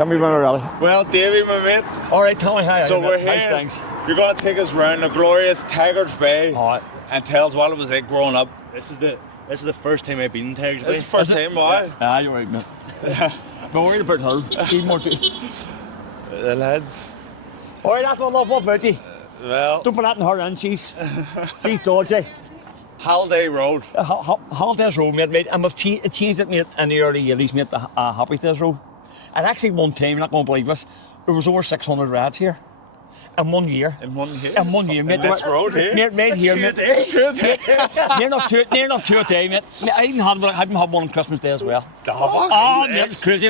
Tell me when we're ready. Well, Davy, my mate. All right, tell me how. So we're Nice, here. thanks. You're going to take us round the glorious Tigers Bay All right. and tell us what it was like growing up. This is the first time I've been in Tigers Bay. It's the first time, why? Ah, you're right, mate. Don't worry about her. Need more to. The lads. All right, that's all love. What about you? Well, Don't put that in her and she's dodgy. Holiday Road. Holidays Road, mate. And we've changed it, mate, in the early 80s, mate, to Happy Days Road. And actually, one time, you're not going to believe this, there was over 600 rats here. In 1 year. In 1 year? In 1 year, mate. This road here? Mate, right here, mate. Near enough to a day, mate. I even had one on Christmas Day as well. Oh, mate, it's crazy.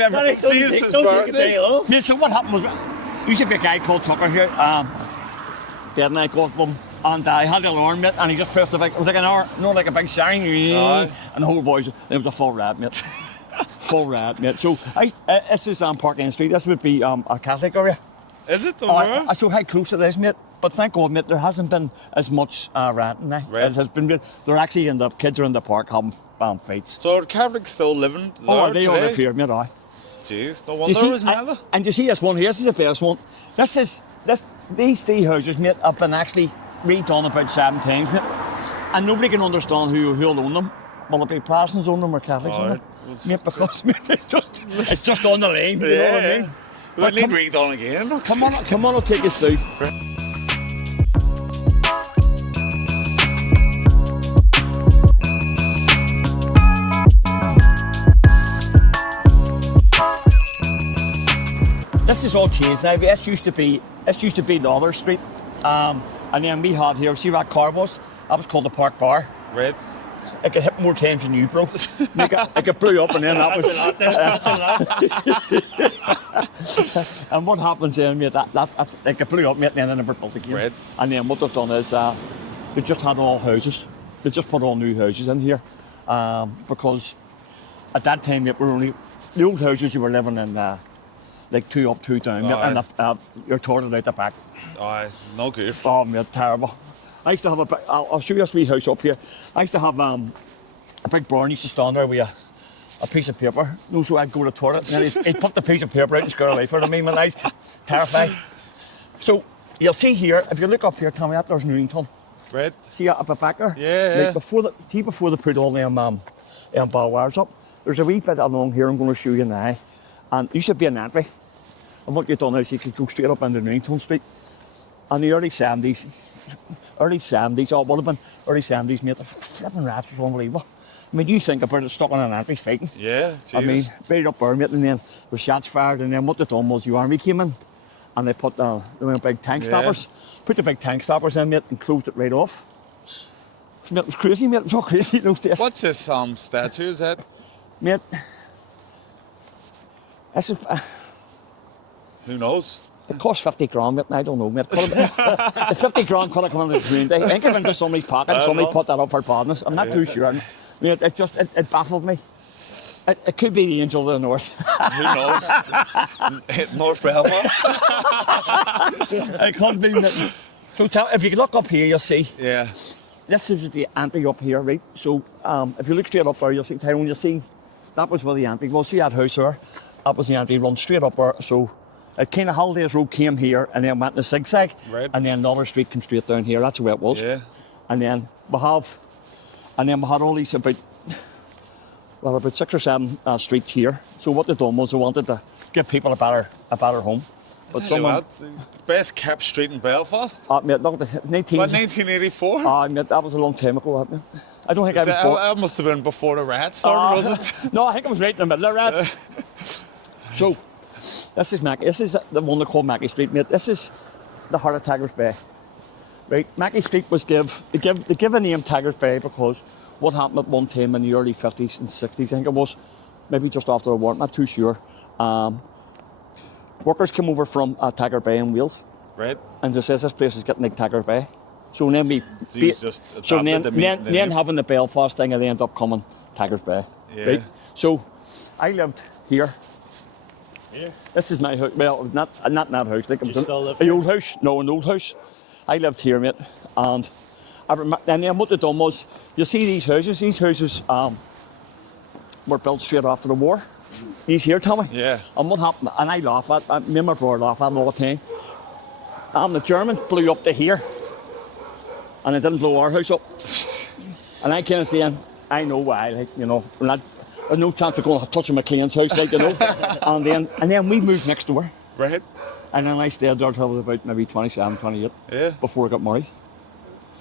Jesus' birthday. Mate, so what happened was, there used to be a guy called Tucker here, dead night golf club, and I had the alarm, mate, and he just pressed the big, it was like an hour, like a big siren, and the whole boys, it was a full rat, mate. Full rat, mate. So, this is Park End Street, this would be a Catholic area. Is it? Over? So how close it is, mate. But thank God, mate, there hasn't been as much ratting now. Right. It has been, they're actually kids are in the park having fights. So are Catholics still living there Oh, they all today? live here, mate, aye. Jeez, no Do you wonder see, it was mad. and you see this one here, this is the best one. These three houses, mate, have been actually redone about 7 times, mate. And nobody can understand who'll own them. Will it be Protestants own them or Catholics own them? Mate, because mate, it's just on the lane, you know what I mean? But need redone again. Come on, I'll take us through. This is all changed now. This used to be the other street, and then we had here. See where that car was? That was called the Park Bar. Right. It could hit more times than you, bro. It blew up, and then that was. And what happens then, mate? It blew up, mate, and then it never built again. Right. And then what they've done is they just had all houses. They just put all new houses in here, because at that time, mate, the old houses you were living in. Like 2 up, 2 down, mate, and you're tortured out the back. Aye, no good. Oh, mate, terrible. I used to have I'll show you this wee house up here. I used to have a big barn used to stand there with a piece of paper. No, so I'd go to the toilet and then he'd put the piece of paper out and scare a life out of me, man. I was terrified. So you'll see here, if you look up here, Tommy, there's Newington. Right. See up the back there? Yeah. Like before they put all them ball wires up, there's a wee bit along here I'm going to show you now. And there used to be an entry. And what you've done is you could go straight up into Newington Street. And the early 70s, oh, it would have been early 70s, mate, the flipping rats was unbelievable. I mean, you think about it, stuck on an entry fighting. Yeah, Jesus. I mean, right up there, mate, and then the shots fired, and then what they done was the army came in, and they put the big tank stoppers, put the big tank stoppers in, mate, and closed it right off. Mate, it was crazy, mate, it was all crazy those days. What's this statue, is that? Mate, this is... Who knows? It cost 50 grand, mate, and I don't know, mate. The 50 grand could have come on the green day. I think it went into somebody's pocket and somebody put that up for badness. I'm not too sure. Mate, it baffled me. It could be the angel of the north. Who knows? North Belfast. It could be, mate. So if you look up here, you'll see. Yeah. This is the entry up here, right? So if you look straight up there, you'll see, Tyrone, you'll see that was where the entry was. See that house there? That was the entry, run straight up there. So it kind of Holidays Road came here and then went in a zigzag. Right. And then another street came straight down here. That's where it was. Yeah. And then we had all these about 6 or 7 streets here. So what they done was they wanted to give people a better home. But The best kept street in Belfast? Mate, look, 1984? Mate, that was a long time ago, mate. I don't think That must have been before the rats started, was it? No, I think it was right in the middle of rats. So, this is Mackie. This is the one they call Mackie Street, mate. This is the heart of Tigers Bay. Right, Mackie Street was they give a name Tigers Bay because what happened at one time in the early 50s and 60s, I think it was, maybe just after the war, I'm not too sure. Workers came over from Tiger Bay in Wales. Right. And they says this place is getting like Tigers Bay. So then then having the Belfast thing, and they end up coming Tigers Bay. Yeah. Right. So I lived here. Yeah. This is my house. Well, not that house. Like it was an old house. No, an old house. I lived here, mate. And then what they done was, you see these houses. These houses were built straight after the war. He's here, Tommy. Yeah. And what happened? And I laugh at me and my brother laugh at him all the time. And the German blew up to here, and it didn't blow our house up. And I kind of saying, I know why, like, you know, there's no chance of going to touch McLean's house, like, you know. and then we moved next door. Right. And then I stayed there till I was about maybe 27, 28, Yeah. before I got married.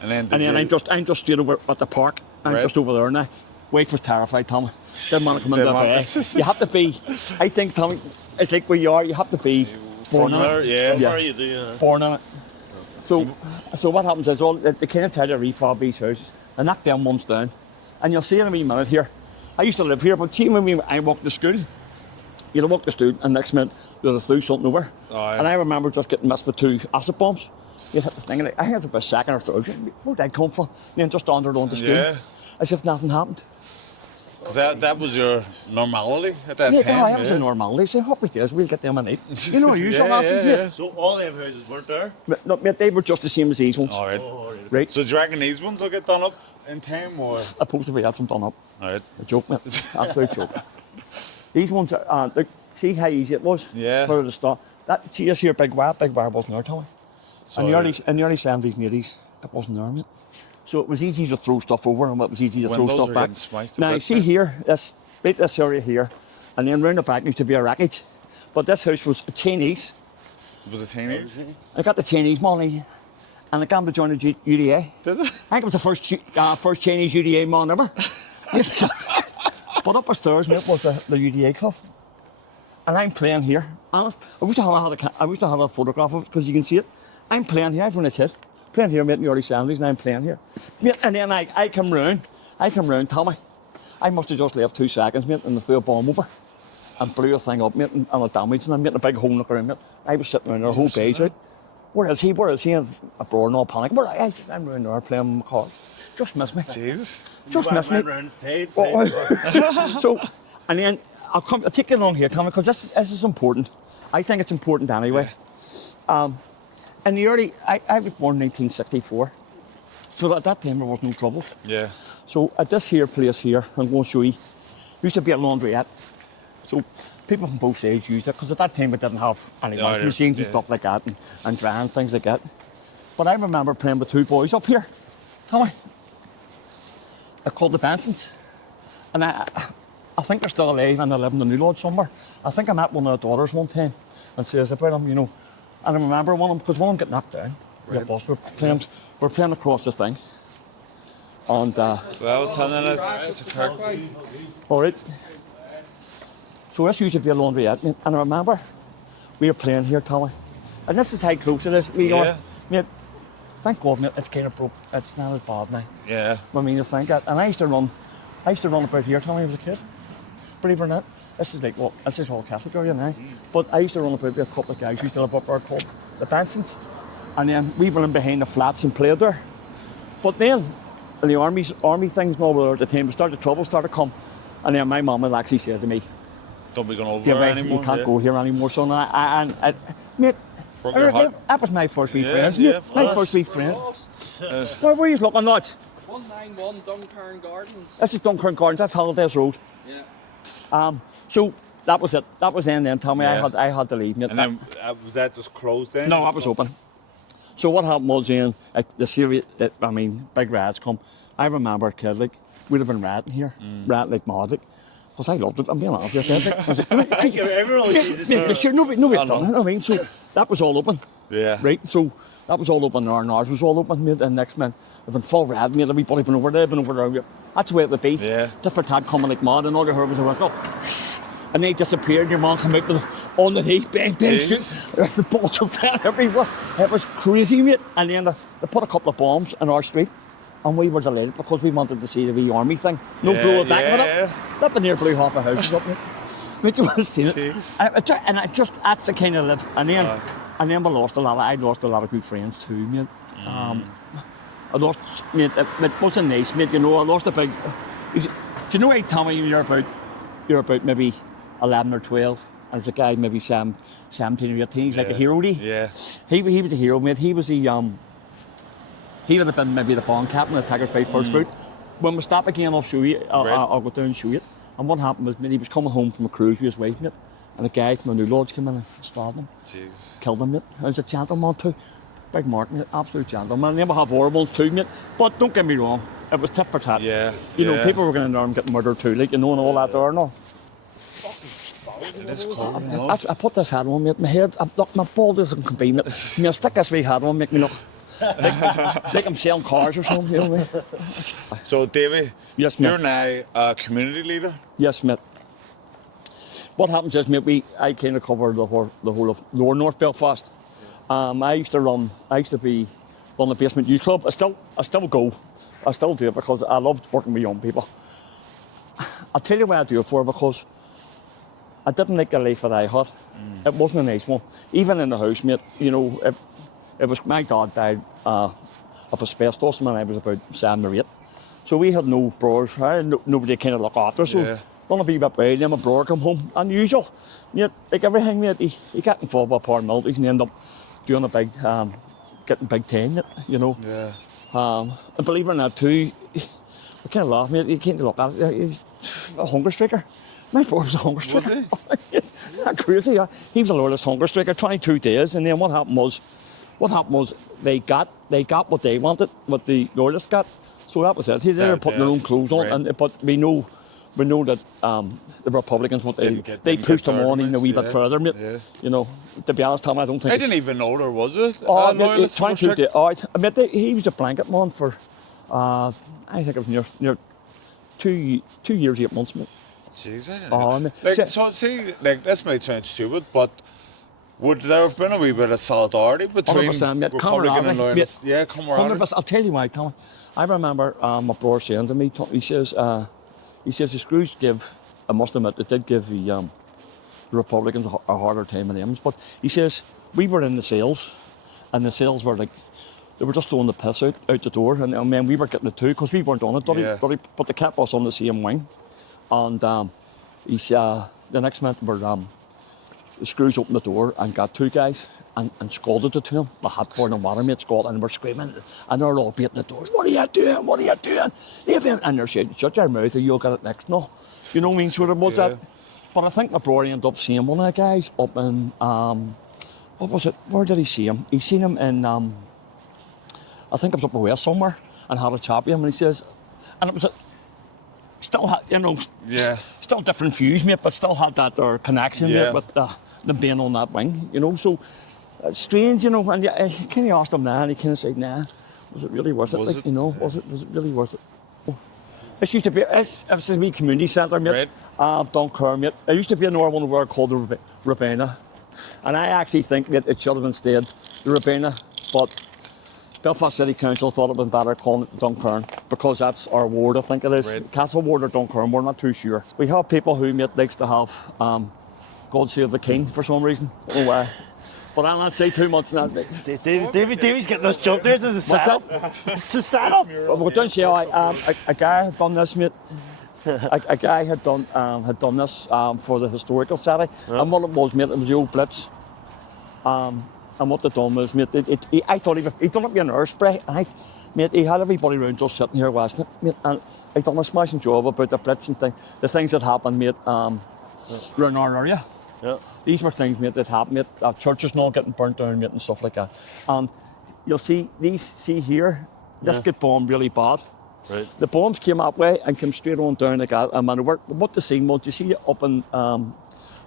And then, I'm just straight over at the park. I'm Right. just over there now. Wife was terrified, Tommy. Didn't want to come Didn't into want- the bay. You have to be, I think, Tommy, it's like where you are, you have to be born in there, it. yeah. From where you do, Born in it. So what happens is they kind of try to refurb these houses and knock them ones down. And you'll see in a wee minute here. I used to live here, but see when I walked to school, you'd walk to school and next minute you'd have threw something over. Oh, yeah. And I remember just getting missed with 2 acid bombs. You'd hit the thing and I had about a second or third. Where'd that come from? And then just wandered on to school. Yeah. As if nothing happened. Because that was your normality at that Yeah, time. that was a normality. So happy days, we'll get them a night. You know, you some Yeah, answers, yeah, mate. So all them houses weren't there? No, mate, they were just the same as these ones. All right. Oh, right. Right? So do you reckon these ones will get done up in time, or? Supposed to be had some done up. All right. A joke, mate. Absolute joke. These ones are, look, see how easy it was Yeah. for the start. That, see this here, big wire wasn't there, Tommy. So, In the early 70s and 80s, it wasn't there, mate. So it was easy to throw stuff over and it was easy to throw Windows stuff were back. getting smashed a Now, bit, see yeah. here, this area here, and then round the back used to be a wreckage. But this house was a Chinese. was it teenage? I got the Chinese money and I came to join the UDA. Did it? I think it was the first Chinese UDA man ever. But up upstairs, mate, was the UDA club. And I'm playing here. Honest, I wish I had a photograph of it because you can see it. I'm playing here, I was only a kid. Playing here, mate, in the early 70s, and I'm playing here. Mate, and then I come round, Tommy. I must have just left 2 seconds, mate, and they threw a bomb over. And blew the thing up, mate, and a damage, and I'm getting a big hole in the ground, mate. I was sitting around there, whole day's out. Where is he? And abroad and all panic. I'm around there playing my card. Just missed me. Jesus. Just You missed me. went round, paid. So, and then I'll take it along here, Tommy, because this is important. I think it's important anyway. In the early, I was born in 1964. So at that time there was no troubles. Yeah. So at this here place here, I'm going to show you, used to be a laundrette. So people from both sides used it, because at that time we didn't have any washing machines and yeah. stuff like that, and drying, things like that. But I remember playing with 2 boys up here. Tommy. They're called the Bensons. And I think they're still alive and they live in the New Lodge somewhere. I think I met one of their daughters one time and says about them, you know. And I remember one of them, because one of them got knocked down. Right. The bus, we're playing across the thing. And, Well, telling it, it's a car. all right. So this used to be a laundrette, mate, and I remember we were playing here, Tommy. And this is how close it is. We are, mate, thank God, mate, it's kind of broke. It's not as bad now. Yeah. I mean, you think that. And I used to run about here, Tommy, when I was a kid. Believe it or not. This is like, well, this is all Catholic area now. But I used to run about with a couple of guys who used to live up there called the Bensons. And then we were in behind the flats and played there. But then, the army things and all were there at the time, the trouble started to come. And then my mum had actually said to me, Don't be going over "Yeah, there right, anymore. you can't go here anymore, son." Mate, Broke your heart. that was my first wee Yeah, friends. yeah, mate. of My course. first wee friend. Yes. Where were you looking, lads? 191 Duncairn Gardens. This is Duncairn Gardens, that's Hollandaise Road. Yeah. So that was it. That was then, Tommy. Yeah. I had to leave. Mate. And then, was that just closed then? No, that was open. So what happened was then, the series, big riots come. I remember a kid, like, we'd have been ratting here, ratting like mad, like, because I loved it. I'm being honest with you. I was like, Everyone sees it. sure, nobody done it. I mean, so that was all open. Yeah. Right, so that was all open there, and ours was all open, mate, and next man, they've been full red, mate, everybody been over there, That's the way it would be. Yeah. Different had coming like mad, and all you heard was a whistle. And they disappeared, your man came out with on the heat, bang, bang, shoot. The bullets were flying everywhere. It was crazy, mate. And then they put a couple of bombs in our street, and we were delighted because we wanted to see the wee army thing. No blow back with it. Up in there blew half a house up, mate. Mate, you would have seen it. And that's the kind of live. And then we lost a lot. I lost a lot of good friends too, mate. I lost, mate, it wasn't nice, mate, you know. I lost a big. Do you know, Tommy, you're about maybe 11 or 12, and there's a guy maybe 17 or 18. He's like a hero. Yeah. He was a hero, mate. He was he would have been maybe the bond captain of the Tigers Bay first route. When we stop again, I'll show you. I'll go down and show you. And what happened was, mate, he was coming home from a cruise with his wife, mate, and a guy from the New Lodge came in and stabbed him. Jesus. Killed him, mate. He was a gentleman too. Big Mark, mate, absolute gentleman. They have horribles too, mate. But don't get me wrong, it was tit for tat. Yeah. You know, people were going in there and getting murdered too, like, you know, and all that there, no. It's cold, you know. I put this hat on, mate. My head, look, my bald as it can be, mate. I'll stick this wee hat on, make me look like I'm selling cars or something, you know what I mean? So, Davy, Yes, mate. you're now a community leader. Yes, mate. What happens is, mate, I kind of cover the whole of lower North Belfast. I used to run the basement youth club. I still go. I still do it because I loved working with young people. I'll tell you why I do it for, because I didn't like the life that I had. It wasn't a nice one. Even in the house, mate, you know, it was my dad died of asbestos when I was about 7 or 8. So we had no brothers, nobody kind of look after. So Yeah. one of the bit away, then my brother come home. Unusual. Mate, like everything, mate, he got involved with paramilitaries and he ended up doing a big, getting big 10, you know. Yeah. And believe it or not, too, I kind of laugh, mate. You can't look at it. He was a hunger striker. My brother was a hunger striker. That crazy, yeah. He was a loyalist hunger striker, 22 days. And then what happened was they got what they wanted, what the loyalists got. So that was it. They were putting their own clothes on, right. but we know that the Republicans, what they Didn't pushed get them on even a wee bit yeah, further, mate. yeah. You know, to be honest, Tom, I don't think. I didn't even know there was a Oh, loyalist 22 district. days. I mean, he was a blanket man for, I think it was near 2 years, 8 months, mate. Jeez, I didn't Oh, know. I mean, So see, like, this might sound stupid, but would there have been a wee bit of solidarity between 100%, mate. Republican and Camaraderie, loyalists? mate. Yeah, camaraderie. 100%. I'll tell you why, Tom. I remember my brother saying to me, he says the Screws I must admit, they did give the Republicans a harder time than them. But he says, we were in the cells, and the cells were like, they were just throwing the piss out the door, and I mean, we were getting it too, because we weren't on it, but they kept us on the same wing. And he said, the next minute, the Screws opened the door and got 2 guys and scolded it to him. The hat pouring and water, mate, scalded, and we're screaming, and they're all beating the doors. What are you doing? What are you doing? Leave him. And they're saying, shut your mouth or you'll get it next. No. You know what I mean? So there was that. But I think my brother ended up seeing one of the guys up in, what was it? Where did he see him? He seen him in, I think it was up the west somewhere, and had a chat with him, and he says, and it was still had, you know, still different views, mate, but still had that connection mate, with them being on that wing, you know. So it's strange, you know. And I kind of asked him now, and he kind of said, "Nah, was it really worth it? Like, you know, was it really worth it?" This used to be, it was a wee community centre, mate, Dunkirk, mate. There used to be another one over there called the Rabina, and I actually think that it should have been stayed the Rabina, but Belfast City Council thought it was better calling it the Dunkirk, because that's our ward, I think it is. Right. Castle Ward or Dunkirk, we're not too sure. We have people who, mate, likes to have God Save the King for some reason. I don't know why. But I'll not say too much now. Davy's getting us jumped. This is a setup. It's a setup. Well, don't say a guy had done this, mate. A guy had done this for the historical society, and what it was, mate, it was the old Blitz. And what they done was, mate, I thought he'd done it with an air spray. Mate, he had everybody around just sitting here watching it, mate, and he'd done a smashing job about the Blitz and the things that happened, mate, around our area. Yeah. These were things, mate, that happened, mate. Churches not getting burnt down, mate, and stuff like that. And you'll see here, this get bombed really bad. Right. The bombs came that way and came straight on down like that. And what the scene was, you see up in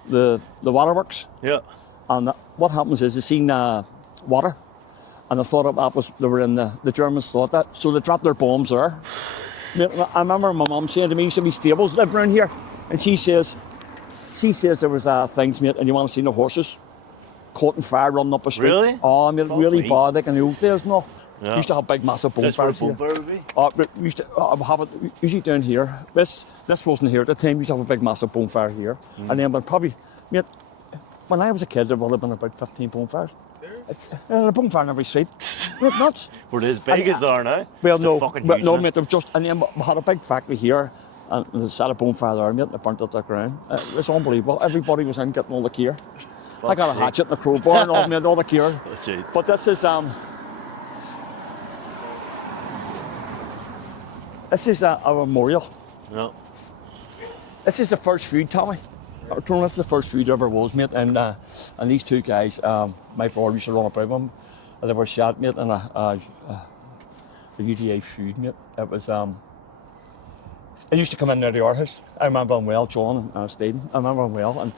the waterworks. Yeah. And what happens is they seen water, and they thought they were in the Germans thought that, so they dropped their bombs there. Mate, I remember my mum saying to me, "So many stables live around here," and she says there was things, mate, and you want to see the horses caught in fire running up a street. Really? Oh, I mean, really me. bad, like in the old days, no. Yeah. Used to have big, massive That's where bonfires the here. bonfire would be. We used to have it usually down here. This wasn't here at the time. We used to have a big, massive bonfire here, and then, but probably, mate, when I was a kid, there would have been about 15 bonfires. A bonfire in every street. Mate, nuts. Were they as big as they are now? Well, It's a no, fucking but huge no, one. mate. They were just, and then we had a big factory here, and they set a bonfire there, mate. And they burnt it to the ground. It was unbelievable. Everybody was in getting all the gear. I got a hatchet and a crowbar and all, mate, all the gear. Shit. But this is a memorial. Yeah. This is the first feud, Tommy. This is the first feud ever was, mate. And these two guys, my brother used to run about them. They were shot, mate, in a UTA feud, mate. It was, they used to come in there to our house. I remember them well, John and Stephen. I remember them well.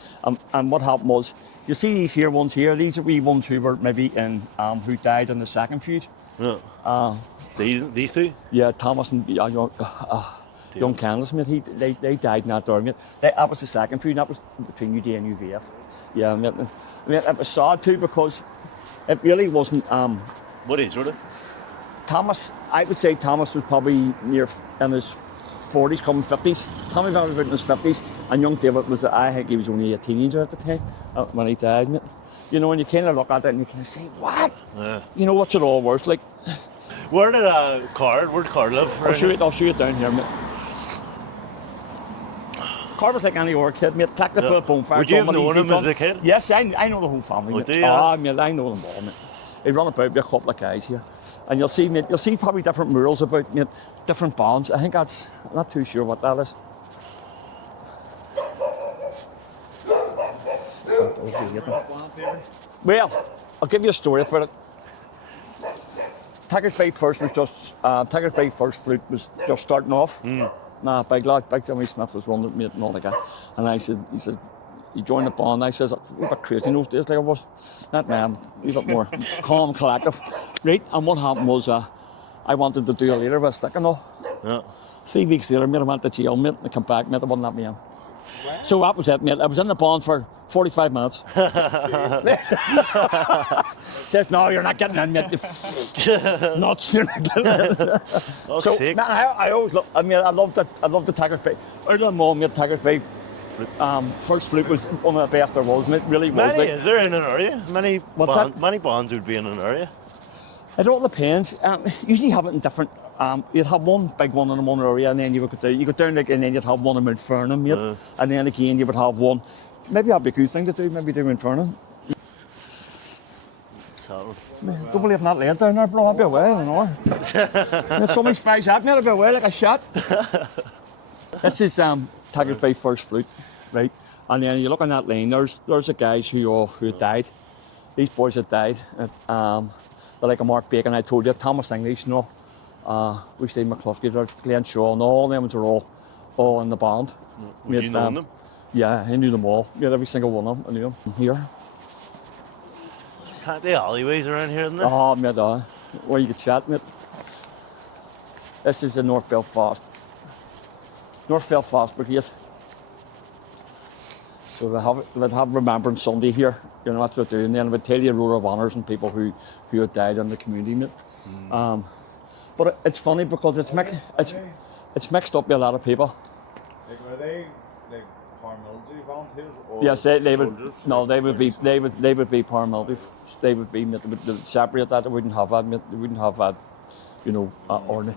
And what happened was, you see these here ones here, these are wee ones who were maybe in, who died in the second feud. Yeah. These two? Yeah, Thomas and young Candace, mate, they died in that door, mate. That was the second feud, that was between UD and UVF. Yeah, mate. It was sad too because it really wasn't. What age were they? Thomas, I would say Thomas was probably near in his 40s, coming 50s. Tommy was about in his 50s, and young David was, I think he was only a teenager at the time when he died, mate. You know, and you kind of look at it and you kind of say, what? Yeah. You know, what's it all worth? Like, where'd Carl live? I'll show you down here, mate. Carl was like any other kid, mate. Tacked the foot bonfire. Would you have known him as a kid? Yes, I know the whole family. Would Mate. you? Mate, I know them all, mate. They run about with a couple of guys here. And you'll see, mate, probably different murals about, mate, different bands. I think that's, I'm not too sure what that is. Well, I'll give you a story about it. Tigers Bay First Flute was just starting off. Nah, big Jimmy Smith was running it, mate, and all like that. And he said, you joined the band. I says, a bit crazy in those days, like I was. Not now, a bit more calm, collective. Right, and what happened was, I wanted to do a later with a stick and all. Yeah. 3 weeks later, mate, I went to jail, mate, and I come back, mate, they wouldn't let me in. So that was it, mate. I was in the band for 45 minutes. Says, no, you're not getting in, mate. Not you're not getting in. So, man, I always love, I mean, I loved the Tigers Bay. Out of them all, mate, Tigers Bay First Flute was one of the best there was, mate. Really was. Many, is there in an area? Many bands would be in an area. It all depends. Usually you have it in different. You'd have one big one in one area, and then you go down like, and then you'd have one in Mount Fernan, mate. And then again you would have one. Maybe that'd be a good thing to do. Maybe do Mount Fernan. So. Don't believe I'm not laying down there, bro. I'll be away in an hour. And if somebody spies at me, I'll be away like a shot. This is Tigers Bay First Flute, right? And then you look on that lane. There's the guys who died. These boys had died. They're like a Mark Bacon. I told you, Thomas English, you know. We stayed McCluskey, Glenn Shaw, and all them are all in the band. Would you know them? Yeah, I knew them all. Yeah, every single one of them. I knew them. Here. There's plenty of alleyways around here, isn't there? Oh, mate, where you could chat, mate. This is the North Belfast Brigade. So they'd have Remembrance Sunday here. You know, that's what they're doing. Then they'd tell you a row of honours and people who had died in the community, mate. But it's funny because it's mixed up with a lot of people. Like, were they like paramilitary volunteers? Or yes, they would. soldiers? No, they would be paramilitary. They would be. They would separate that. They wouldn't have that. They wouldn't have that. You know, order.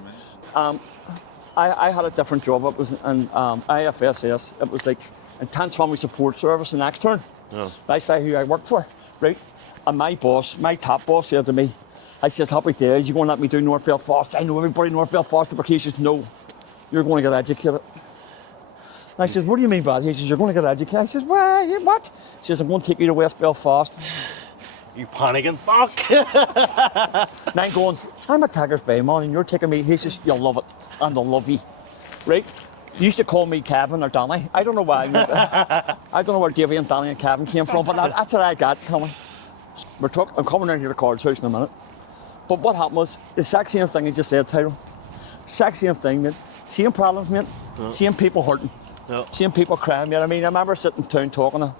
I had a different job. It was in IFSS. It was like Intense Family Support Service in Extern. Yeah. I say who I worked for, right? And my top boss said to me, I said, happy days, you're going to let me do North Belfast. I know everybody in North Belfast, but he says, no, you're going to get educated. And I says, what do you mean by that? He says, you're going to get educated. I says, well, what? He says, I'm going to take you to West Belfast. You panicking? Fuck! And I'm going, I'm a Tigers Bay man, and you're taking me. He says, you'll love it, and they'll love you. Right? You used to call me Kevin or Danny. I don't know why. I don't know where Davy and Danny and Kevin came from, but that's what I got. Coming. I'm coming down here to Card's house in a minute. But what happened was, the exact same thing you just said, Tyrone. Exact same thing, mate. Same problems, mate. Yeah. Same people hurting. Yeah. Same people crying, mate. I mean, I remember sitting in town talking to,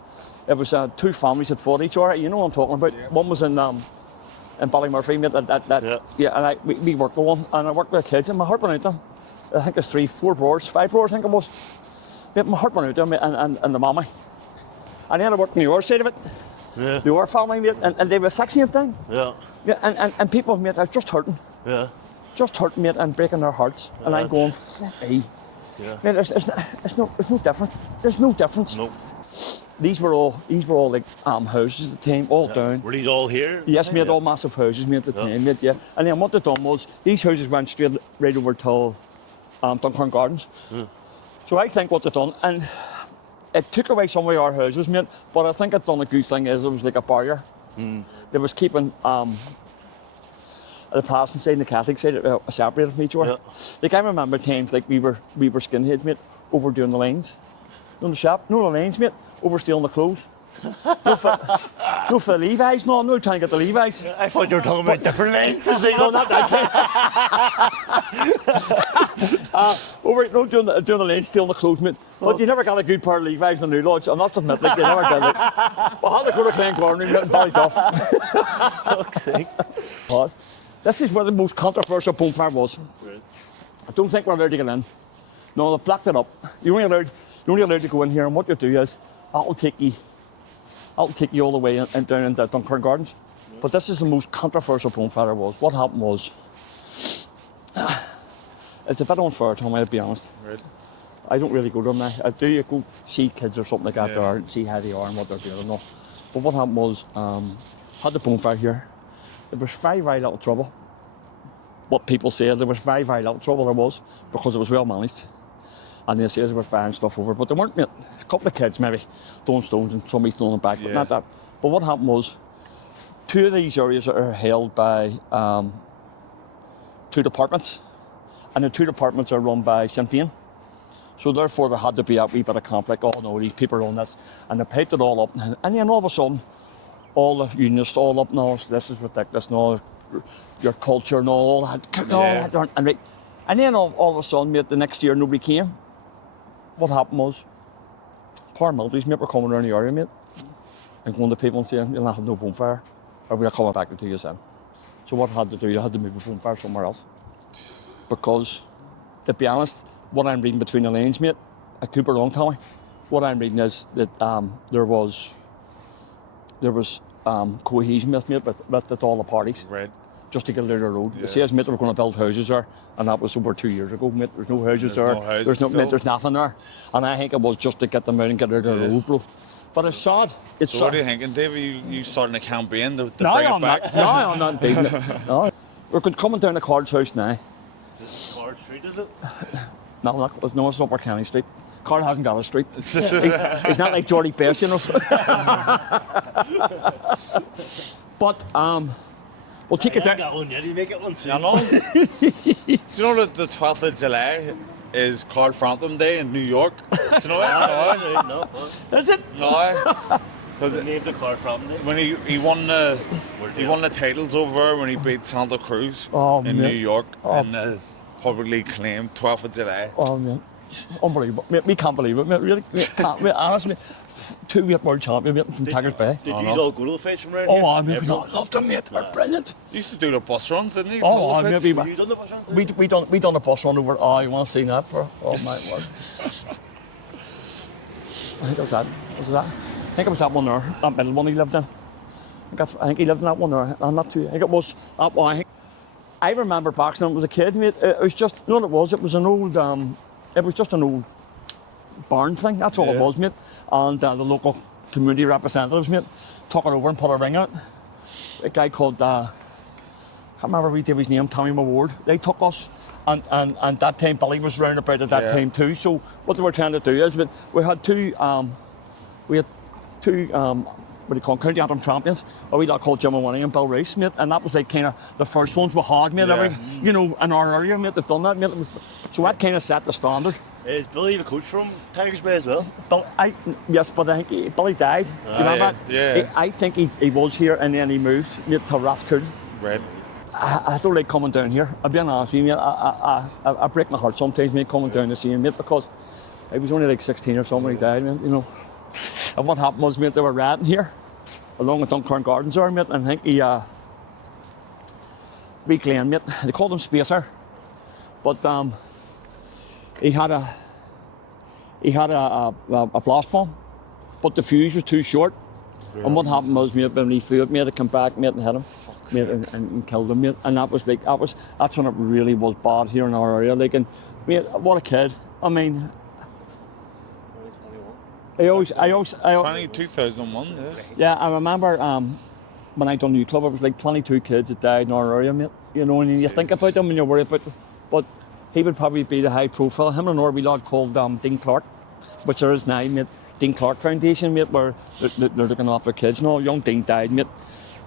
it was two families that fought each other. You know what I'm talking about? Yeah. One was in Ballymurphy, mate. Yeah, and we worked with one, and I worked with kids, and my heart went out them. I think there's 5 brothers, I think it was. Mate, my heart went out them, and the mommy. And then I worked on the other side of it. Yeah. The other family, mate, and they were the exact same thing. Yeah. Yeah, and people, mate, are just hurting. Yeah. Just hurting, mate, and breaking their hearts. Yeah, and I'm going, hey. Yeah. Mate, there's no difference. There's no difference. No. These were all like houses at the time, all down. Were these all here? Yes, mate, all massive houses, mate, at the time, mate, yeah. And then what they done was, these houses went straight right over to Dunkirk Gardens. So I think what they've done, and it took away some of our houses, mate, but I think it done a good thing is it was like a barrier. They was keeping the Protestant side and the Catholic side separated from each other. Yeah. Like I remember times like we were skinheads, mate, over doing the lines. On the shop, no the lines, mate, over stealing the clothes. No for the Levi's, no, I'm not trying to get the Levi's. I thought you were talking about different lanes. No, not that time. Doing the lines, stealing the clothes, mate. But you never got a good pair of Levi's in the New Lodge. I'm not admit, like, you never got it. I had to go to Clan Gardening, mate, and buy it off. Fuck's sake. Pause. This is where the most controversial bonfire was. Right. I don't think we're allowed to get in. No, they've blocked it up. You're only allowed to go in here, and what you do is, I'll take you all the way and down into Dunkirk Gardens. Yeah. But this is the most controversial bonfire was. What happened was, it's a bit unfair, Tommy, to be honest. Right. I don't really go to them now. I do go see kids or something like that Yeah. there and see how they are and what they're doing and all. But what happened was, had the bonfire here. There was very, very little trouble. What people said, there was very, very little trouble there was because it was well managed. And they said they were firing stuff over, but they weren't, mate. A couple of kids maybe throwing stones and somebody throwing them back, but not that. But what happened was, two of these areas are held by two departments, and the two departments are run by Sinn Féin. So therefore there had to be a wee bit of conflict. Oh no, these people are on this, and they piped it all up, and then all of a sudden, all the unionists all up, no, this is ridiculous, no, your culture and all that, and then all of a sudden, mate, the next year nobody came. What happened was, paramilitaries, mate, were coming around the area, mate, and going to people and saying, you'll not have no bonfire, or we're coming back to you then. So what I had to do, you had to move the bonfire somewhere else. Because, to be honest, what I'm reading between the lines, mate, I could be wrong, Tommy. What I'm reading is that there was cohesion, mate, with all the parties. Right. Just to get it out of the road. Yeah. It says, mate, they were going to build houses there, and that was over 2 years ago, mate. There's no houses there. No houses there's no, still. mate, there's nothing there. And I think it was just to get them out and get it out of the road, bro. But it's sad. It's So sad. what are you thinking, Davey? You starting a campaign to No, bring I'm it back? not. No, I'm not doing it. No. We're coming down the Card's house now. Card Street, is it? No, it's Upper County Street. Card hasn't got a street. He's not like Geordie Best, you know. But we'll take it I down. got one yet. You make it one soon. I know. Do you know that the 12th of July is Carl Frampton Day in New York? Do you know that? No, Is it? No. Because they named the car from it. when he won the titles over when he beat Santa Cruz Oh, in mate. New York Oh. in the publicly claimed 12th of July. Oh, man. Unbelievable. Mate, we can't believe it, mate. Really. Mate, can't, mate, honestly, 2-weight world champion, mate, from Tigers Bay. Did Oh, you no. all go to the face from around here? Oh, I mean, we Everyone? loved them, mate. They're brilliant. He used to do the bus runs, didn't he? Oh, I Tell the mean, fits. You done the bus runs? we done the bus run over. Oh, you want to see that for? Oh my word! I think it was that. Was it that? I think it was that one there. That middle one he lived in. I think he lived in that one there. I'm not too. I think it was that one. I remember boxing when I was a kid, mate. It was just, you know what it was? It was an old. It was just an old barn thing. That's all it Yeah. was, mate. And the local community representatives, mate, took it over and put a ring on it. A guy called. I can't remember we did his name, Tommy Ward. They took us, and that time Billy was round about at that Yeah. time too. So what they were trying to do is, we had two, what do you call them, county anthem champions. A wee lot called Jim Winnie and Bill Reese, mate, and that was like kind of the first ones we had, mate. Yeah. You know, in our area, mate, they've done that, mate. So that kind of set the standard. Is Billy the coach from Tigers Bay as well? Yes, but I think Billy died. You remember that? yeah. I think he was here and then he moved, mate, to Rathcoole. Right. I don't like coming down here. I'll be honest with you, mate. I break my heart sometimes, mate, coming down to see him, mate, because I was only like 16 or something when he died, mate, you know. And what happened was, mate, they were rioting here, along with Dunkirk Gardens there, mate, and I think wee Glenn, mate, they called him Spacer, but he had a blast bomb, but the fuse was too short. And what happened was, mate, when he threw it, mate, it came back, mate, and hit him, mate, and killed him, mate. And that was like, that's when it really was bad here in our area. Like, and mate, what a kid. I mean, I always 2001, yeah, I remember when I done New Club, it was like 22 kids that died in our area, mate. You know, and you think about them and you worry about them. But he would probably be the high profile. Him and another wee lad called Dean Clark, which there is now, mate. Dean Clark Foundation, mate, where they're looking after kids and all. Young Dean died, mate.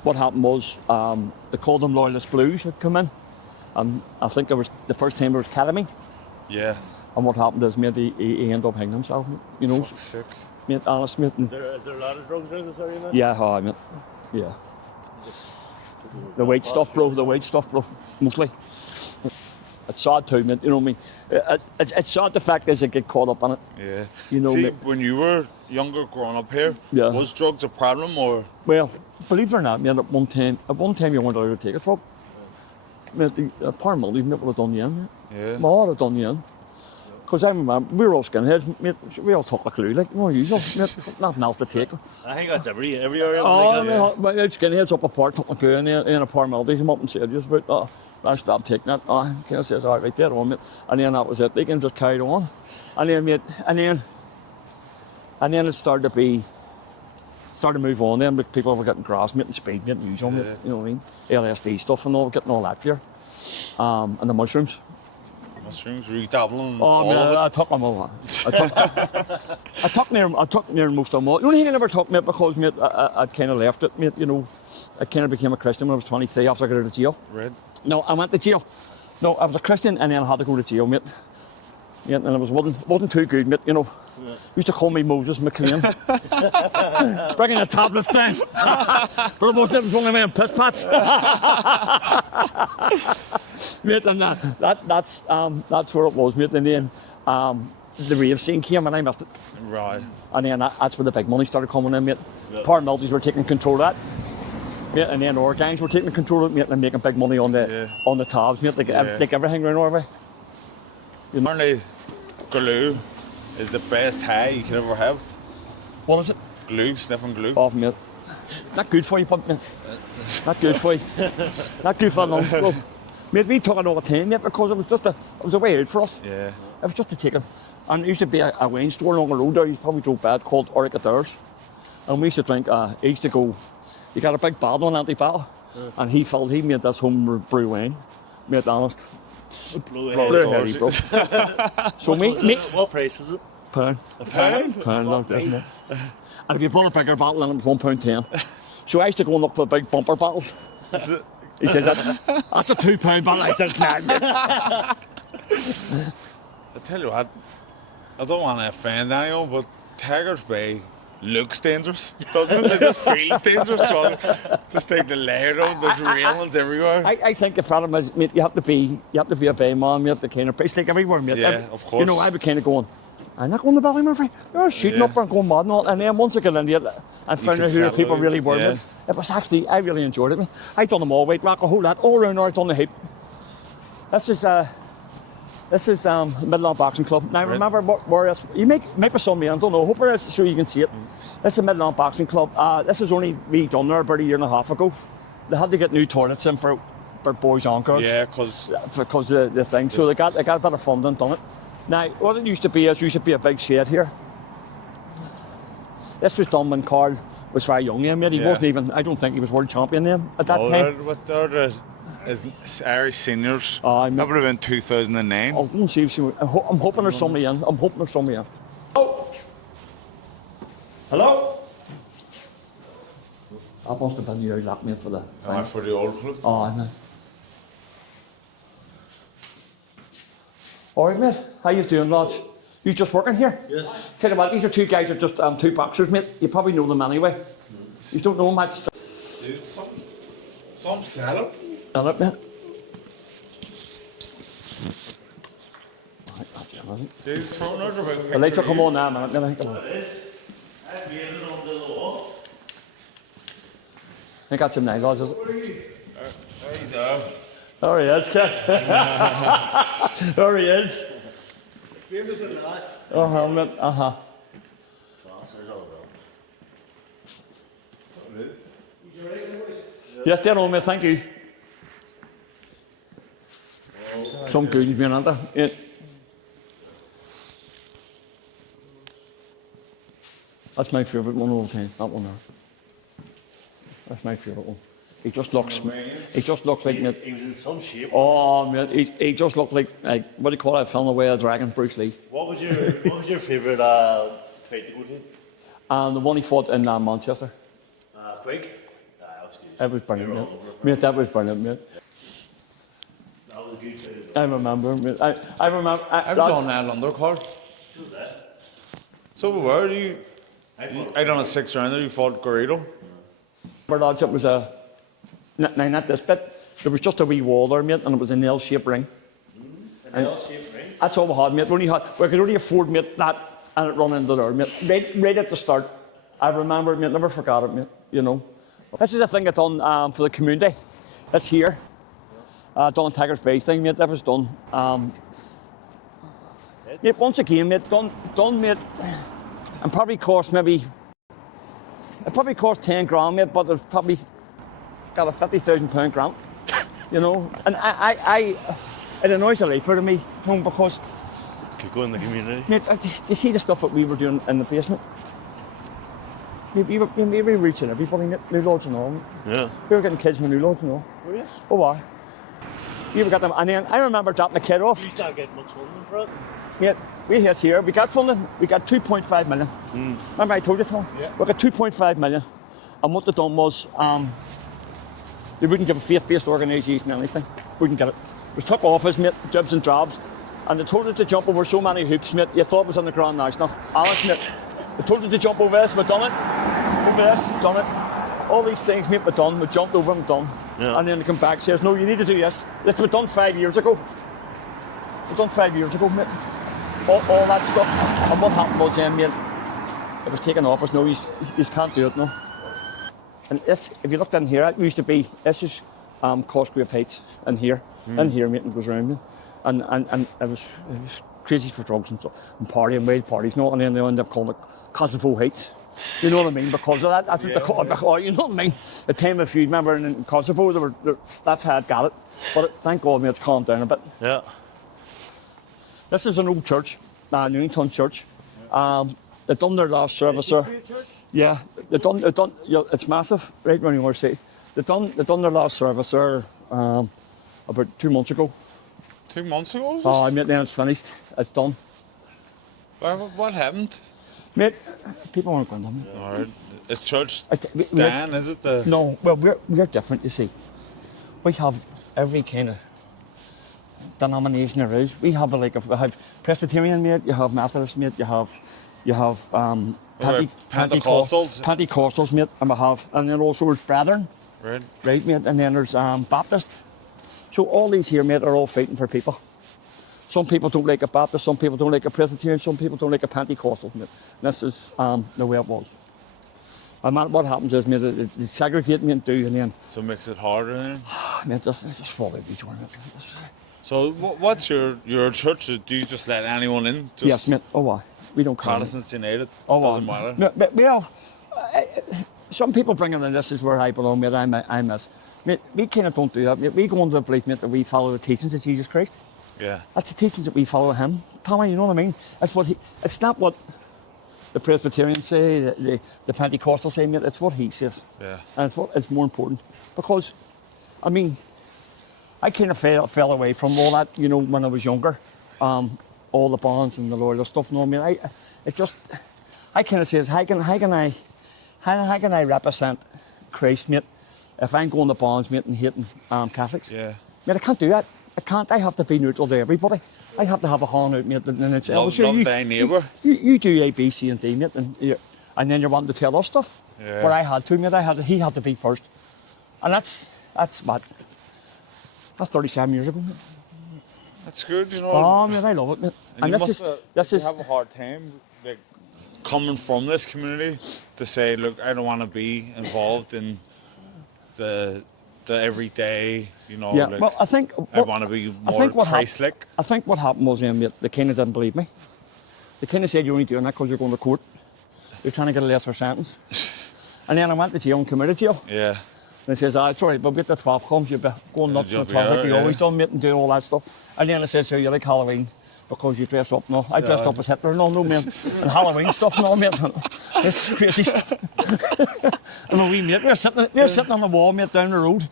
What happened was they called them Loyalist Blues had come in, and I think it was the first time it was Academy. Yeah. And what happened is, mate, he ended up hanging himself, mate, you know. Sick. Mate, honest, mate. Is there a lot of drugs around this area, man? Yeah, hi, mate. Yeah. The weight stuff, bro. The weight stuff, bro. Mostly. It's sad too, mate. You know what I mean? It's sad the fact is they get caught up in it. Yeah. You know, see, mate. when you were younger growing up here, Yeah. was drugs a problem or? Well, believe it or not, mate, at one time you weren't allowed to take a drug. Mate, the paramilitary mate would have done you in, mate. Yeah. My heart had done you in. Because I remember, we were all skinheads, mate. We all talk like glue, like, no usual, mate. Nothing else to take. I think that's every area. Oh, like that, my skinheads up apart, talking like glue, and then a paramilitary came up and said just about, I stopped taking that. Kind of says, all right, there on, mate. And then that was it. They can just carried on. And then, mate, and then it started to move on then, but people were getting grass, mate, and speed, mate, and usual, mate, you know what I mean? LSD stuff and all, getting all that here. And the mushrooms. Mushrooms, were you dabbling? Oh, all man, of it? I took them all. I took near most of them all. The only thing I never took, mate, because, mate, I'd kind of left it, mate, you know. I kind of became a Christian when I was 23 after I got out of jail. Right. No, I went to jail. No, I was a Christian and then I had to go to jail, mate. Yeah, and it wasn't too good, mate, you know. Yeah. Used to call me Moses McLean. Bringing the tablets down. But it wasn't even one of them piss pots. Mate, and that's where it was, mate. And then the rave scene came and I missed it. Right. And then that's where the big money started coming in, mate. Yeah. Paramilitaries were taking control of that. Mate, and then our gangs were taking control of it, mate, and making big money on the tabs, mate, like everything around our way. You know? Apparently, glue is the best high you could ever have. What is it? Glue, sniffing glue. Oh, mate. Not good for you, but mate. Not good for you. Not good for the lungs, bro. Mate, we took it all the time, mate, because it was a way out for us. Yeah. It was just to take it. And there used to be a wine store along the road there, you probably drove bad, called Oricaders. And we used to drink, he used to go, he got a big bottle, an empty-bottle, and he made this home brew wine. Mate, honest. Blue Heady, bro. So what price was it? Pound. A pound? Pound, like this, mate. And if you bought a bigger bottle, then it was £1.10. So I used to go and look for the big bumper bottles. He said, that's a £2 bottle. I said, nah, mate. I tell you what, I don't want to offend anyone, but Tigers Bay looks dangerous, doesn't it? It just feels dangerous. So just take the layer on, there's railings everywhere. I think the problem is, mate, you have to be a bay man, you have to kind of price like everywhere, mate. Yeah, of course. You know, I would kind of going, I'm not going to Ballymurphy. You're shooting up and going mad and all. And then once I got into it and found out who the people really were, mate, it was actually, I really enjoyed it, mate. I done them all, White Rock, a whole lot, all around there, I done the heap. This is Midland Boxing Club. Now remember where else? You make a some I don't know. Hope it is so you can see it. This is Midland Boxing Club. This is only redone there about a year and a half ago. They had to get new toilets in for boys and girls. Yeah, because of the thing. So they got a bit of funding done it. Now what it used to be a big shed here. This was done when Carl was very young then, mate. He wasn't even. I don't think he was world champion then at that time. Is Irish seniors. That would have been 2009. I'll go and see if I'm hoping there's somebody in. Oh! Hello? That must have been you locked me for the thing. For the old club. Oh, I know. All right, mate. How you doing, lads? You just working here? Yes. Tell you what, these are two guys, are just two boxers, mate. You probably know them anyway. You don't know them, that's... Some salad. Look, mate. Right, that's it, wasn't it? Jeez, toners about. The lights will come on now, man. I think that's him now, guys, is it? There you go. There he is, kid. There he is. Famous at last. Mate. Yes, dead on, mate. Thank you. Some good, man, aren't there? Yeah. That's my favourite one all the time, that one there. That's my favourite one. He just looks like, mate. He was in some shape. Oh, mate, he just looked like what do you call it? Filling away a dragon, Bruce Lee. What was your favourite fight to go to? The one he fought in Manchester. Quake? That was brilliant, mate. Mate, that was brilliant, mate. That was a good fight. I remember, mate. I remember. I was on that undercard. So was that? So where do you? I done a 6 rounder. You fought Garrido. But lads, it was not this bit. There was just a wee wall there, mate, and it was an L-shaped ring. An L-shaped ring? That's all we had, mate. We could only afford, mate, that, and it run into there, mate. Right at the start. I remember it, mate. Never forgot it, mate. You know. This is a thing that's done for the community. That's here. Done a Tigers Bay thing, mate. That was done. Mate, once again, mate, done, mate. And probably cost maybe. It probably cost 10 grand, mate, but it's probably got a £50,000 grant. You know, and it annoys the life out of me, you know, because. Could go in the community. Mate, do you see the stuff that we were doing in the basement? We were reaching everybody, mate, new lodge and all. Yeah. We were getting kids with new lodge and all. Were you? Oh, why? We were getting them, and then I remember dropping the kid off. You start getting much funding for it? Mate, we here, we got funding, we got 2.5 million. Remember I told you, Tom? Yeah. We got 2.5 million. And what they done was, they wouldn't give a faith-based organisation anything. Wouldn't get it. It was took office, mate, jibs and drabs. And they told us to jump over so many hoops, mate, you thought it was on the Grand National. Alice, mate, they told us to jump over this, we've done it. Over this, done it. All these things, mate, we've done, we jumped over them, done. Yeah. And then they come back and says, no, you need to do this. This was done 5 years ago. It was done 5 years ago, mate. All that stuff. And what happened was, mate, it was taken off us. No, you can't do it, no. And this, if you looked in here, it used to be, this is Cosgrave Heights in here. In here, mate, it goes around me. And it was crazy for drugs and stuff. And partying, wild parties, no, and then they ended up calling it Kosovo Heights. You know what I mean? Because of that, that's what they call it. You know what I mean? The time of feud, remember in Kosovo, that's how it got it. But thank God, mate, it's calmed down a bit. Yeah. This is an old church, Newington Church. They done their last service there. Yeah, they done. Yeah, it's massive, right when you want to say. They done their last service there about 2 months ago. 2 months ago? Oh, mate, then it's finished. It's done. What happened? Mate, people aren't going down. Alright. It's church We're- Dan, is it the? No, well, we're different, you see. We have every kind of denomination there is. We have we have Presbyterian, mate, you have Methodist, mate, you have Pentecostals. Pentecostals, mate, and then also there's Brethren, Right. right, mate, and then there's Baptist. So all these here, mate, are all fighting for people. Some people don't like a Baptist, some people don't like a Presbyterian, some people don't like a Pentecostal, mate. This is the way it was. And man, what happens is, mate, they segregate me and do, and then, So it makes it harder then. mate, just fall out each one, mate. So what's your church? Do you just let anyone in? Just Yes, mate. Oh, why? We don't care. Protestants United. Oh, Doesn't matter. No, but, well, some people bring in, this is where I belong, mate. I'm this. Mate, we kind of don't do that, mate. We go into the belief, mate, that we follow the teachings of Jesus Christ. Yeah. That's the teachings that we follow him. Tommy, you know what I mean? It's not what the Presbyterians say, the Pentecostals say, mate. It's what he says. Yeah. And it's more important. Because, I mean, I kind of fell away from all that, you know, when I was younger. All the bonds and the loyalist stuff. No, I mean, I kind of says, how can I represent Christ, mate, if I'm going to bonds, mate, and hating Catholics? Yeah. Mate, I can't do that. I can't. I have to be neutral to everybody. I have to have a hand out, mate, and it's Love thy neighbour. You do A, B, C, and D, mate, and then you're wanting to tell us stuff. Yeah. Where I had to, mate, he had to be first, and that's what. That's 37 years ago, mate. That's good, you know. Oh, mate, I love it, mate. And you this is have a hard time, like, coming from this community to say, look, I don't want to be involved in the everyday, you know. yeah. Like, Well, I think I want to be more Christ-like. I think what happened was, mate, they kind of didn't believe me. They kind of said you're only doing that because you're going to court. You're trying to get a lesser sentence. And then I went to jail and committed jail. Yeah. And he says, it's all right, but get the 12 comes, you'll be going nuts on You'll the be 12 like alright, you yeah. always done, mate, and doing all that stuff. And then I said, so you like Halloween? because you dress up and all. I dressed up as Hitler and all, no, man. And Halloween stuff and all, mate. It's crazy stuff. And a wee mate, we were sitting on the wall, mate, down the road.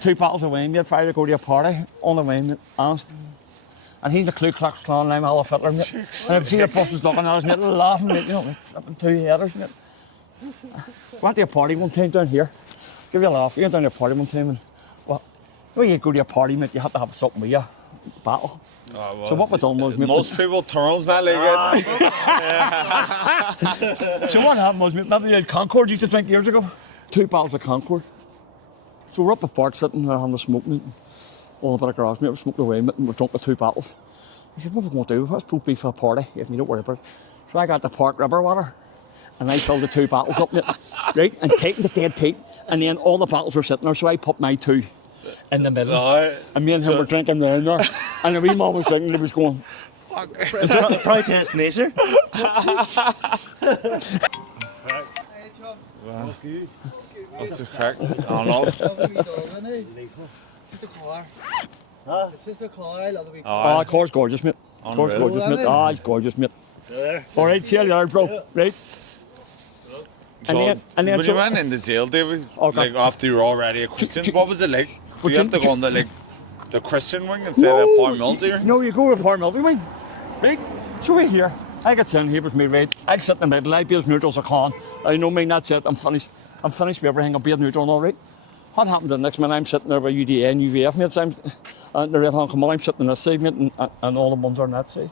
2 bottles of wine, mate, Friday to go to a party on the wine, mate, honest. And he's the Ku Klux Klan, and I'm Adolf Hitler, mate. And I've seen the buses looking at us, mate, laughing, mate, you know, mate, 2 headers, mate. Went to a party one time down here. Give you a laugh. You went down to a party one time and when you go to a party, mate, you have to have something with you. Battle. Oh, well, so what was done was, mate, most people turns that like it. So what happened was, mate, maybe Concord used to drink years ago. 2 bottles of Concord. So we're up at park sitting and having a smoke, mate. All a bit of grass, mate. We smoked away, mate, and we're drunk with 2 bottles. He said, what are we going to do? What's supposed to be for a party? If you don't worry about it. So I got the park river water. And I filled the 2 bottles up, mate, right, and tightened it dead tight, and then all the bottles were sitting there, so I put my 2 in the middle, and me and him were drinking down there, and the wee mum was drinking, and he was going, fuck. Probably tastes nicer. Wow. What's the crack? I don't know. It's the colour. It's just the colour. I love the wee Oh, Cor's gorgeous, mate. Cor's gorgeous, mate. Ah, he's gorgeous, mate. All right, see you later, bro. Right. So, and then when you went into jail, David, like after you were already a Christian, what was it like? Do you have to go on the Christian wing instead of the paramilitary? No, you go with paramilitary wing. Right? So we're here. I get in here with me, right? I'll sit in the middle. I'll be as neutral as I can. I know me, that's it. I'm finished with everything. I'll be as neutral and all right. What happened the next minute? I'm sitting there by UDA and UVF, mate. So I'm the red hand come on. I'm sitting on this side, mate, and all the ones are on that side.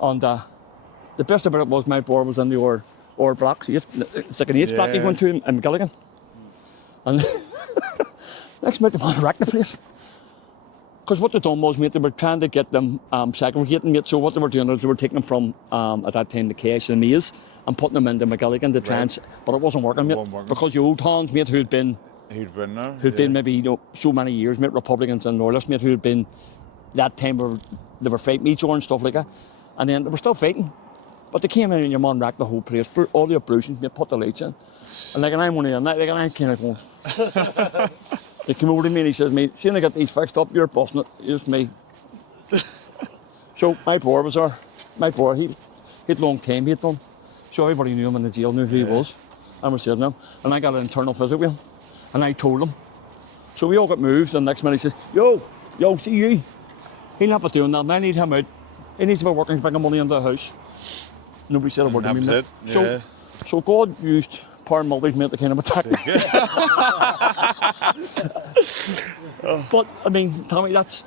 And the best about it was my board was in the or blocks. It's like an H block you went to in McGilligan. And next minute, they want to wreck the place. Because what they done was, mate, they were trying to get them segregating, mate. So what they were doing is they were taking them from, at that time, the Cash and Maze and putting them into McGilligan to try and... But it wasn't working, mate. Because the old hands, mate, who'd been there. Who'd been maybe, you know, so many years, mate, Republicans and loyalists, mate, who'd been... That time, they were fighting each other and stuff like that. And then they were still fighting. But they came in and your man wrecked the whole place, for all the ablutions, mate, put the lights in. And like, and I'm only on that, like, and I'm kind of going... He came over to me and he says, mate, see when I get these fixed up, you're busting it. It's me. So my brother was there. My brother, he'd long time he'd done. So everybody knew him in the jail, knew who he was. And we're sitting there. And I got an internal visit with him. And I told him. So we all got moved, and the next minute he says, yo, see you. He'll not be doing that, and I need him out. He needs to be working, bringing money into the house. Nobody said a word to me, mate. So God used paramilitaries, mate, to kind of attack me. But I mean, Tommy, that's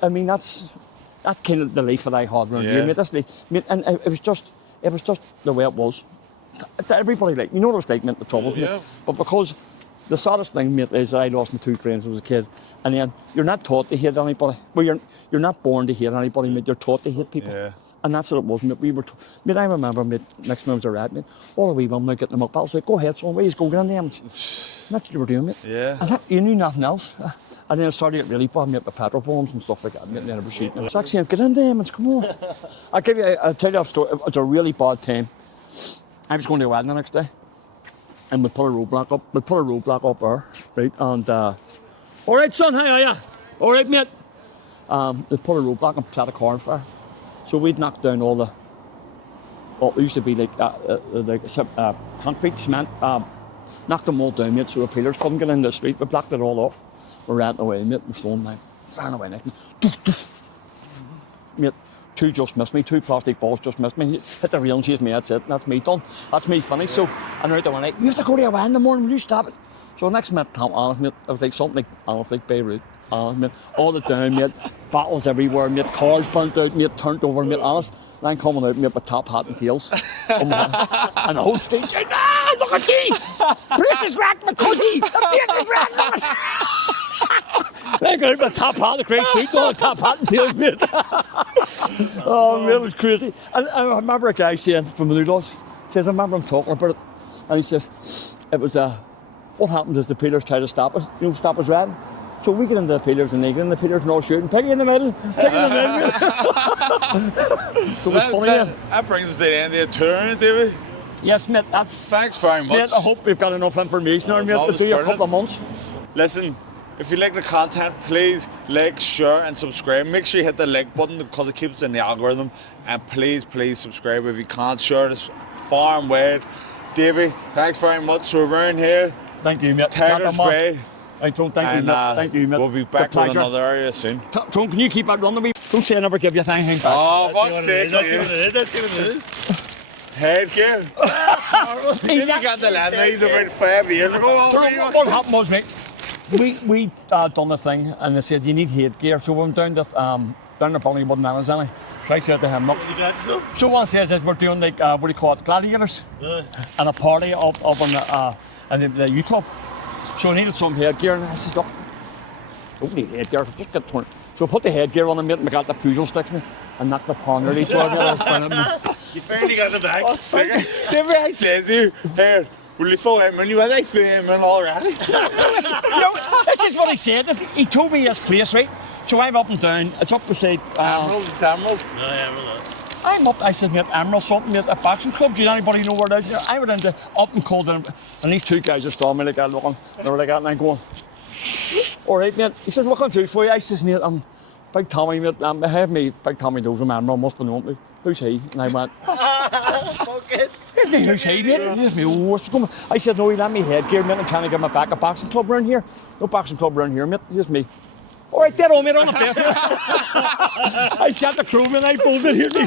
kind of the life that I had around here, mate. That's mate, and it was just the way it was. To everybody, like, you know what it was like, mate, the troubles, mate. But because the saddest thing, mate, is I lost my 2 friends when I was a kid, and then you're not taught to hate anybody. Well, you're not born to hate anybody, mate. You're taught to hate people. Yeah. And that's what it was, mate. We were, mate, I remember, mate, next time I was a rat, mate, all the wee women were getting them up. I was like, go ahead, son, where you go, get on them. And that's what you were doing, mate. Yeah. And you knew nothing else. And then it started to get really bad, mate, with petrol bombs and stuff like that, mate, and then it was shooting. I was like saying, get in there, man, come on. I'll tell you a story. It was a really bad time. I was going to a wedding the next day, and we put a roadblock up. We put a roadblock up there, right? And, all right, son, how are you? All right, mate. They put a roadblock and set a car on fire. So we'd knocked down all it used to be like concrete, cement, knocked them all down, mate, so the pillars couldn't get in the street. We blocked it all off. We ran away, mate, we're throwing my fan away, mate, 2 just missed me, 2 plastic balls just missed me. Hit the rail and chased me, that's it, that's me done. That's me finished. So, and right there one night, you have to go to a wedding in the morning, will you stop it? So next minute, mate, it was like something like, like Beirut. Mate, all the down, mate, battles everywhere, mate, cars burnt out, mate, turned over, mate, honest. And I'm coming out, mate, with top hat and tails. And the whole street saying, ah, look at you! Place is wrecked, my cousin! The place is wrecked! I got out with top hat, the great suit, all the top hat and tails, mate. Oh, mate, it was crazy. And I remember a guy saying from the Noodles, says, I remember him talking about it, and he says, it was, what happened is the Peters tried to stop it, stop us riding. So we get into the pillars and they get in the pillars and all shooting. Piggy in the middle. Piggy in the middle. So it was funny then. That brings us to the end of the tour, David. Yes, mate. Thanks very much. Mate, I hope we've got enough information on, mate, to do a couple of months. Listen, If you like the content, please like, share, and subscribe. Make sure you hit the like button because it keeps us in the algorithm. And please, please subscribe if you can't. Share this far and wide. Davy, thanks very much. So we're in here. Thank you, mate. Tigers Bay. Thank you, mate. Thank you, mate. We'll be back with another area soon. Tom, can you keep that running? Don't say I never give you a thing. Hang back. Oh, fuck's sake. Let's see what it is. Let's see what it is. Headgear. You got the land these about 5 years ago. What happened was, right, we done a thing and they said you need headgear, so we went down to down the Ballywood Islands, any. So I said to him, look. You got some? So what I says is we're doing like what do you call it, gladiators, and a party up in the U Club. So I needed some headgear, and I said, look, don't need headgear, just get torn. So I put the headgear on him, mate, and we got the Peugeot sticks and knocked the ponder each other. You finally got the bag. Never I said to you, here, will you throw him in? You went, I threw him in already. This is what he said. He told me his place, right? So I'm up and down. It's up beside. Emerald, it's Emerald. No, Emerald. I'm up. I said, mate, Emerald something, mate, a boxing club. Do anybody know where it is? I went into up and called them, and these two guys just saw me like that, looking. They were like that, and I'm going, all right, mate. He says, what can I do for you? I says, mate, Big Tommy, mate. I have me Big Tommy knows him. Emerald must be known me. Who's he? And I went, Focus. who's he, mate? Here's me. Oh, what's going on? I said, no, he let me headgear, mate. I'm trying to get my back a boxing club around here. No boxing club around here, mate. Here's me. All right, dead on, mate, on the best. I shot the crew, man. I pulled it. Here's me.